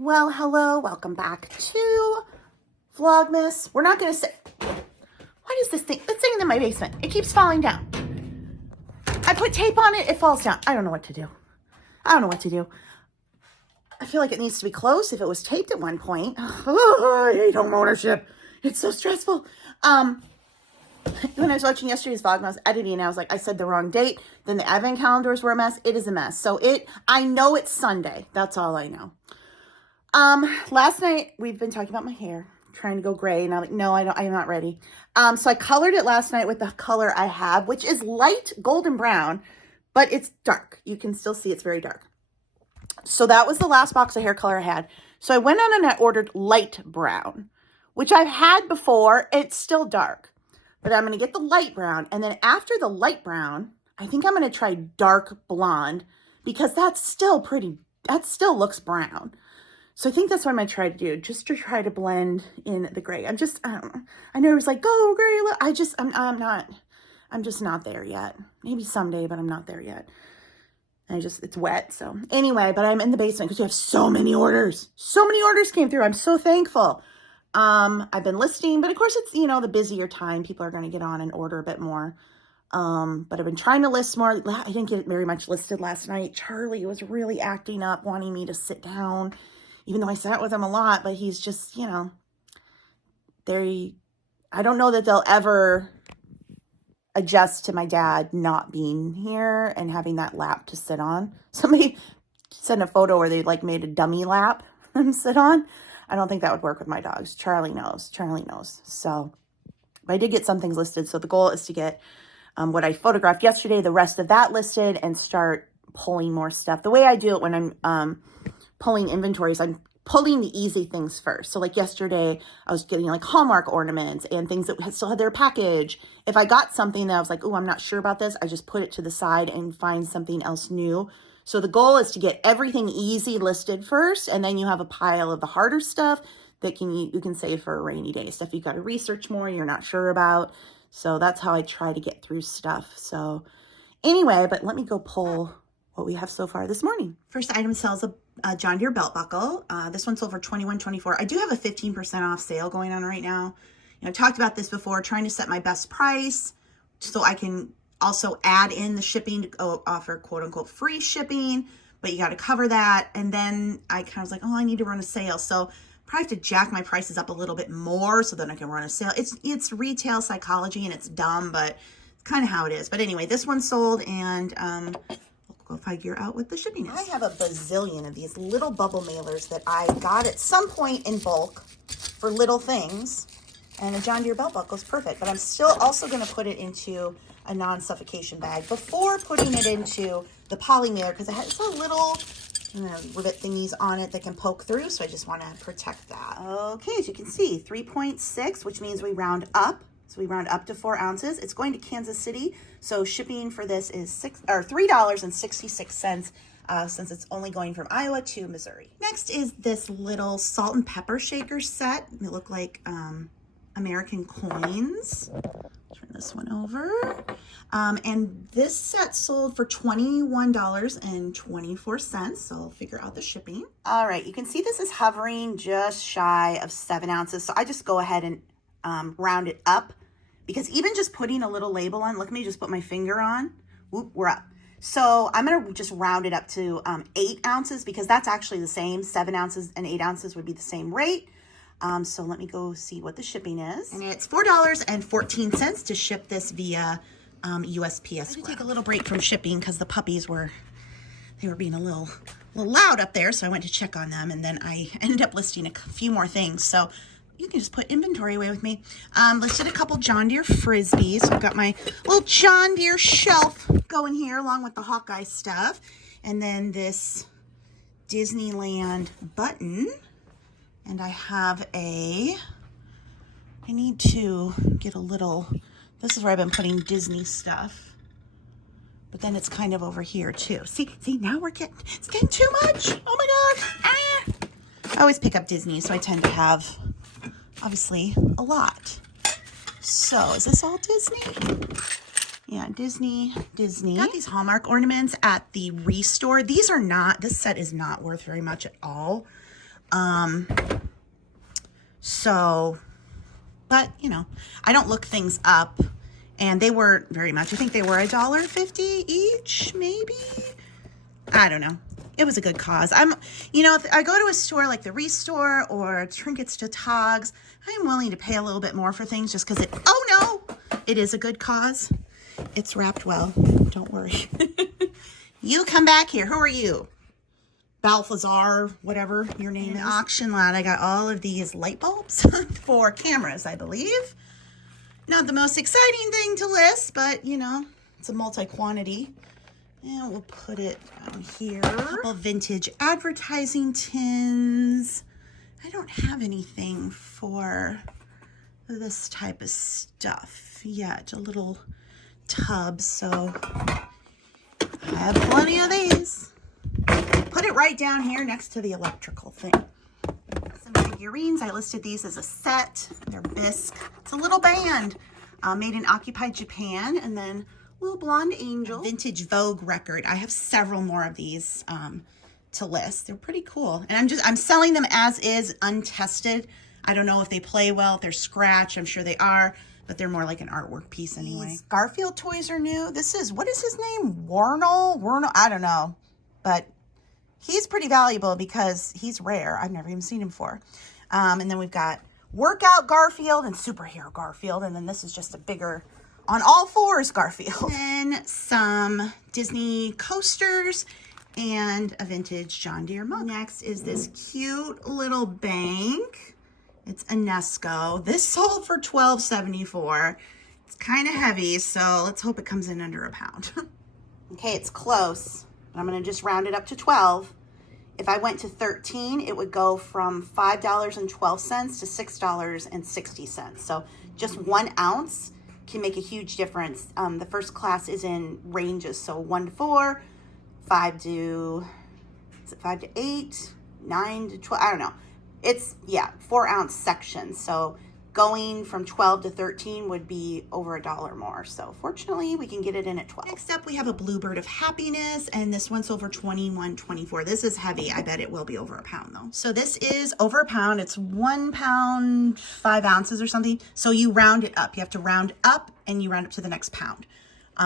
Well, hello, welcome back to Vlogmas. We're not going to say, what is this thing? It's sitting in my basement. It keeps falling down. I put tape on it, it falls down. I don't know what to do. I feel like it needs to be closed if it was taped at one point. Oh, I hate home ownership. It's so stressful. When I was watching yesterday's vlog, I was editing, and I was like, I said the wrong date. Then the advent calendars were a mess. It is a mess. So I know it's Sunday. That's all I know. Last night we've been talking about my hair, trying to go gray, and I'm like, no, I'm not ready. So I colored it last night with the color I have, which is light golden brown, but it's dark. You can still see it's very dark. So that was the last box of hair color I had. So I went on and I ordered light brown, which I've had before. It's still dark, but I'm going to get the light brown. And then after the light brown, I think I'm going to try dark blonde because that still looks brown. So I think that's what I'm going to try to do, just to try to blend in the gray. I don't know. I know it was like, go gray. I'm just not there yet. Maybe someday, but I'm not there yet. It's wet. So anyway, but I'm in the basement because we have so many orders. So many orders came through. I'm so thankful. I've been listing, but of course it's, the busier time. People are going to get on and order a bit more. But I've been trying to list more. I didn't get very much listed last night. Charlie was really acting up, wanting me to sit down, even though I sat with him a lot, but he's just, I don't know that they'll ever adjust to my dad not being here and having that lap to sit on. Somebody sent a photo where they made a dummy lap and sit on. I don't think that would work with my dogs. Charlie knows. So, but I did get some things listed. So the goal is to get what I photographed yesterday, the rest of that listed, and start pulling more stuff. The way I do it when I'm pulling inventories, I'm pulling the easy things first. So like yesterday, I was getting Hallmark ornaments and things that still had their package. If I got something that I was like, oh, I'm not sure about this, I just put it to the side and find something else new. So the goal is to get everything easy listed first, and then you have a pile of the harder stuff that you can save for a rainy day. Stuff you got to research more, you're not sure about. So that's how I try to get through stuff. So anyway, but let me go pull what we have so far this morning. First item sells a John Deere belt buckle. This one sold for $21.24. I do have a 15% off sale going on right now. I talked about this before, trying to set my best price so I can also add in the shipping to offer quote unquote free shipping, but you got to cover that. And then I kind of was like, oh, I need to run a sale. So probably have to jack my prices up a little bit more so then I can run a sale. It's retail psychology and it's dumb, but it's kind of how it is. But anyway, this one sold, and go figure out what the shipping is. I have a bazillion of these little bubble mailers that I got at some point in bulk for little things, and a John Deere belt buckle is perfect, but I'm still also going to put it into a non-suffocation bag before putting it into the poly mailer, because it has a little rivet thingies on it that can poke through, so I just want to protect that. Okay, as you can see, 3.6, which means we round up. So we round up to 4 ounces. It's going to Kansas City. So shipping for this is $3.66 since it's only going from Iowa to Missouri. Next is this little salt and pepper shaker set. They look like American coins. Turn this one over. And this set sold for $21.24. So I'll figure out the shipping. All right, you can see this is hovering just shy of 7 ounces. So I just go ahead and round it up, because even just putting a little label on, look at me just put my finger on, whoop, we're up. So I'm going to just round it up to 8 ounces, because that's actually the same. 7 ounces and 8 ounces would be the same rate. So let me go see what the shipping is. And it's $4.14 to ship this via USPS. I'm going to take a little break from shipping because the puppies were being a little loud up there. So I went to check on them, and then I ended up listing a few more things. So you can just put inventory away with me. Listed a couple John Deere Frisbees. So I've got my little John Deere shelf going here along with the Hawkeye stuff. And then this Disneyland button. And I have I need to get a little, this is where I've been putting Disney stuff. But then it's kind of over here too. See, now it's getting too much. Oh my gosh. Ah. I always pick up Disney, so I tend to have, obviously, a lot. So is this all Disney? Yeah, Disney. Got these Hallmark ornaments at the Restore. This set is not worth very much at all. So, but you know, I don't look things up, and they weren't very much. I think they were $1.50 each, maybe. I don't know. It was a good cause. You know, if I go to a store like the Restore or Trinkets to Togs, I'm willing to pay a little bit more for things just because oh no, it is a good cause. It's wrapped well. Don't worry. You come back here. Who are you? Balthazar, whatever your name is. Auction lot. I got all of these light bulbs for cameras, I believe. Not the most exciting thing to list, but you know, it's a multi-quantity. And we'll put it down here. A couple vintage advertising tins. I don't have anything for this type of stuff yet. A little tub, so I have plenty of these. Put it right down here next to the electrical thing. Some figurines. I listed these as a set. They're bisque. It's a little band made in occupied Japan, and then little blonde angel. Vintage Vogue record. I have several more of these to list. They're pretty cool. And I'm selling them as is, untested. I don't know if they play well, if they're scratched. I'm sure they are, but they're more like an artwork piece anyway. These Garfield toys are new. This is, what is his name? Warnell? I don't know. But he's pretty valuable because he's rare. I've never even seen him before. And then we've got Workout Garfield and Superhero Garfield. And then this is just a bigger, on all fours Garfield. And some Disney coasters and a vintage John Deere mug. Next is this cute little bank. It's a Nesco. This sold for $12.74. It's kind of heavy, so let's hope it comes in under a pound. Okay, it's close, but I'm gonna just round it up to 12. If I went to 13, it would go from $5.12 to $6.60. So just 1 ounce can make a huge difference. The first class is in ranges, so 1 to 4, 5 to 8, 9 to 12, I don't know. It's, yeah, 4 ounce sections. So going from 12 to 13 would be over $1 more. So fortunately, we can get it in at 12. Next up, we have a Bluebird of Happiness, and this one's over $21.24. This is heavy. I bet it will be over a pound though. So this is over a pound. It's 1 pound, 5 ounces or something. So you round it up. You have to round up and you round up to the next pound.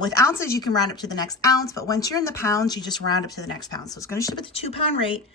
With ounces, you can round up to the next ounce, but once you're in the pounds, you just round up to the next pound. So it's going to ship at the 2 pound rate.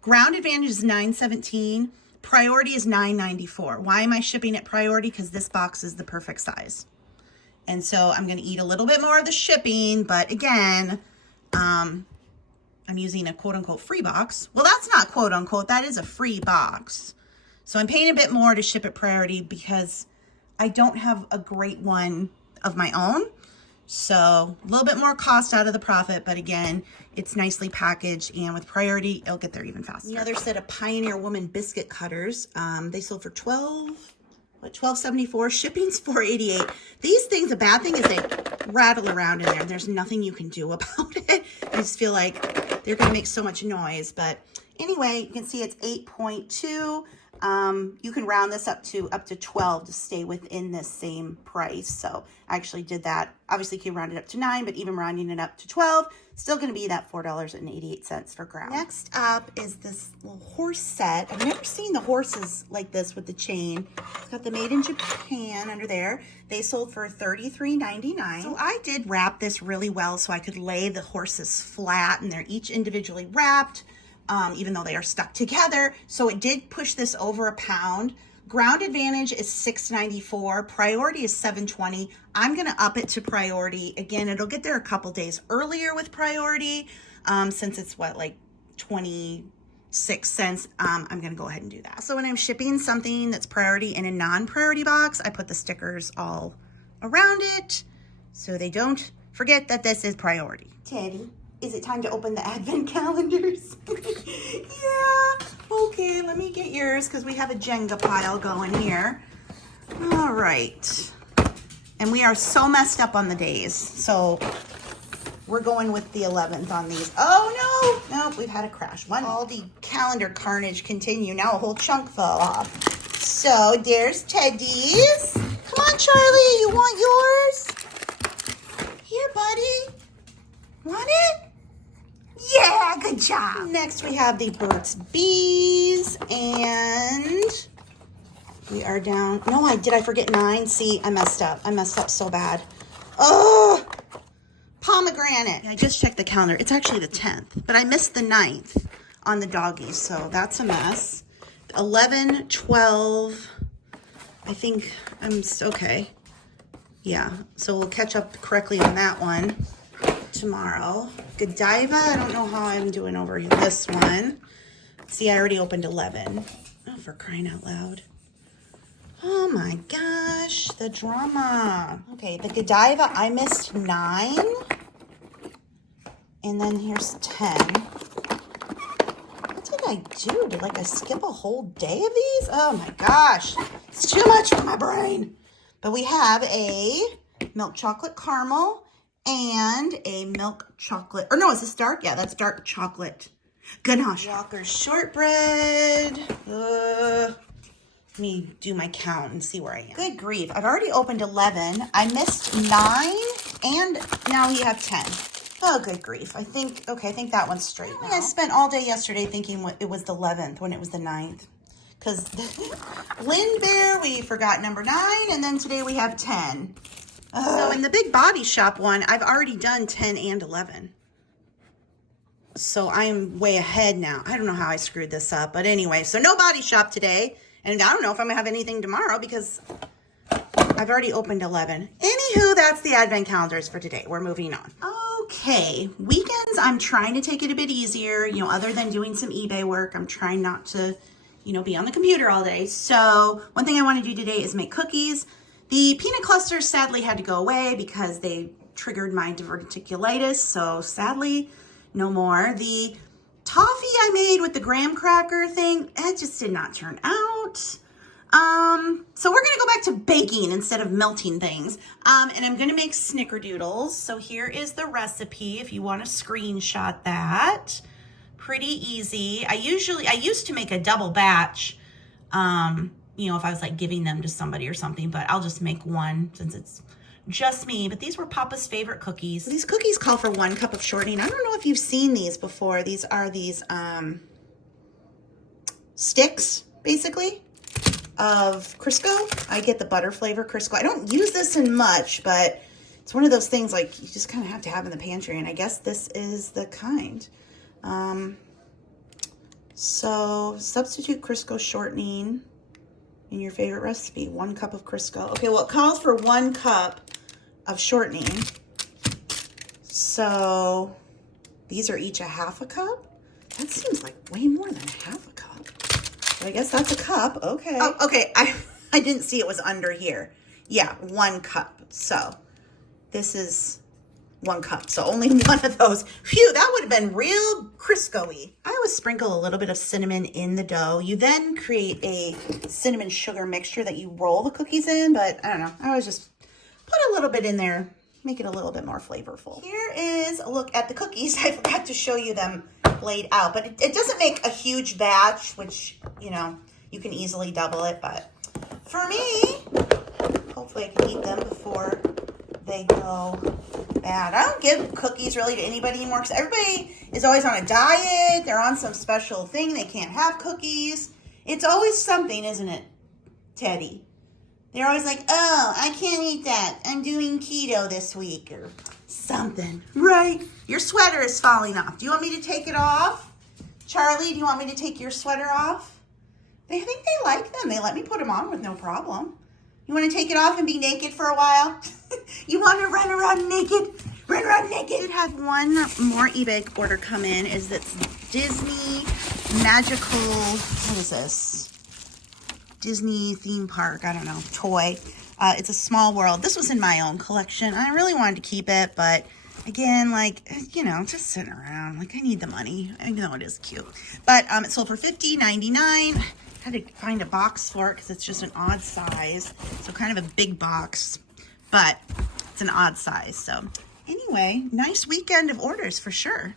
Ground Advantage is $9.17. Priority is $9.94. Why am I shipping at priority? Because this box is the perfect size. And so I'm going to eat a little bit more of the shipping, but again, I'm using a quote-unquote free box. Well, that's not quote-unquote. That is a free box. So I'm paying a bit more to ship at priority because I don't have a great one of my own. So a little bit more cost out of the profit, but again, it's nicely packaged, and with priority, it'll get there even faster. The other set of Pioneer Woman biscuit cutters, they sold for $12.74. Shipping's $4.88. These things, the bad thing is they rattle around in there. There's nothing you can do about it. I just feel like they're gonna make so much noise, but anyway, you can see it's 8.2. You can round this up to 12 to stay within this same price. So I actually did that. Obviously, you can round it up to 9, but even rounding it up to 12, still going to be that $4.88 for ground. Next up is this little horse set. I've never seen the horses like this with the chain. It's got the Made in Japan under there. They sold for $33.99. So I did wrap this really well so I could lay the horses flat, and they're each individually wrapped. Even though they are stuck together. So it did push this over a pound. Ground Advantage is $6.94. Priority is $7.20. I'm going to up it to priority. Again, it'll get there a couple days earlier with priority. Since it's what, like 26 cents, I'm going to go ahead and do that. So when I'm shipping something that's priority in a non-priority box, I put the stickers all around it so they don't forget that this is priority. Teddy, is it time to open the advent calendars? Yeah, okay, let me get yours because we have a Jenga pile going here. All right. And we are so messed up on the days. So we're going with the 11th on these. Oh, no, we've had a crash. All the calendar carnage continue. Now a whole chunk fell off. So there's Teddy's. Come on, Charlie, you want yours? Here, buddy. Want it? Yeah, good job. Next, we have the Burt's Bees, We are down. No, I forget 9? See, I messed up. I messed up so bad. Oh, pomegranate. I just checked the calendar. It's actually the 10th, but I missed the 9th on the doggies, so that's a mess. 11, 12. I think I'm okay. Yeah, so we'll catch up correctly on that one tomorrow. Godiva, I don't know how I'm doing over this one. See, I already opened 11. Oh, for crying out loud. Oh my gosh, the drama. Okay, the Godiva, I missed 9. And then here's 10. What did I do? Did I skip a whole day of these? Oh my gosh, it's too much for my brain. But we have a milk chocolate caramel and a milk chocolate, or no, is this dark? Yeah, that's dark chocolate ganache. Walker's shortbread. Let me do my count and see where I am. Good grief. I've already opened 11. I missed 9, and now we have 10. Oh, good grief. I think that one's straight now. I spent all day yesterday thinking it was the 11th when it was the 9th. Because Lynn Bear, we forgot number 9, and then today we have 10. So in the Big Body Shop one, I've already done 10 and 11. So I'm way ahead now. I don't know how I screwed this up, but anyway, so no Body Shop today. And I don't know if I'm going to have anything tomorrow because I've already opened 11. Anywho, that's the advent calendars for today. We're moving on. Okay, weekends, I'm trying to take it a bit easier. Other than doing some eBay work, I'm trying not to, be on the computer all day. So one thing I want to do today is make cookies. The peanut clusters sadly had to go away because they triggered my diverticulitis. So sadly, no more. The toffee I made with the graham cracker thing, it just did not turn out. So we're gonna go back to baking instead of melting things. And I'm gonna make snickerdoodles. So here is the recipe if you want to screenshot that. Pretty easy. I used to make a double batch, if I was giving them to somebody or something, but I'll just make one since it's just me. But these were Papa's favorite cookies. These cookies call for 1 cup of shortening. I don't know if you've seen these before. These are these sticks, basically, of Crisco. I get the butter flavor Crisco. I don't use this in much, but it's one of those things you just kind of have to have in the pantry, and I guess this is the kind. So substitute Crisco shortening in your favorite recipe. 1 cup of Crisco. Okay, well, it calls for 1 cup of shortening. So these are each a 1/2 cup. That seems like way more than 1/2 cup. But I guess that's a cup. Okay. Oh, okay. I didn't see it was under here. Yeah, 1 cup. So this is 1 cup. So only 1 of those. Phew, that would have been real Crisco-y. I always sprinkle a little bit of cinnamon in the dough. You then create a cinnamon sugar mixture that you roll the cookies in, but I don't know. I always just put a little bit in there, make it a little bit more flavorful. Here is a look at the cookies. I forgot to show you them laid out, but it doesn't make a huge batch, which, you can easily double it, but for me, hopefully I can eat them before they go bad. I don't give cookies really to anybody anymore because everybody is always on a diet. They're on some special thing. They can't have cookies. It's always something, isn't it, Teddy? They're always like, oh, I can't eat that. I'm doing keto this week or something. Right. Your sweater is falling off. Do you want me to take it off? Charlie, do you want me to take your sweater off? I think they like them. They let me put them on with no problem. You want to take it off and be naked for a while? You want to run around naked? Run around naked. I did have one more eBay order come in. Is this Disney magical, what is this? Disney theme park, I don't know, toy. It's a small world. This was in my own collection. I really wanted to keep it, but again, just sitting around. I need the money. I know it is cute. But it sold for $50.99. Had to find a box for it because it's just an odd size. So kind of a big box, but it's an odd size. So anyway, nice weekend of orders for sure.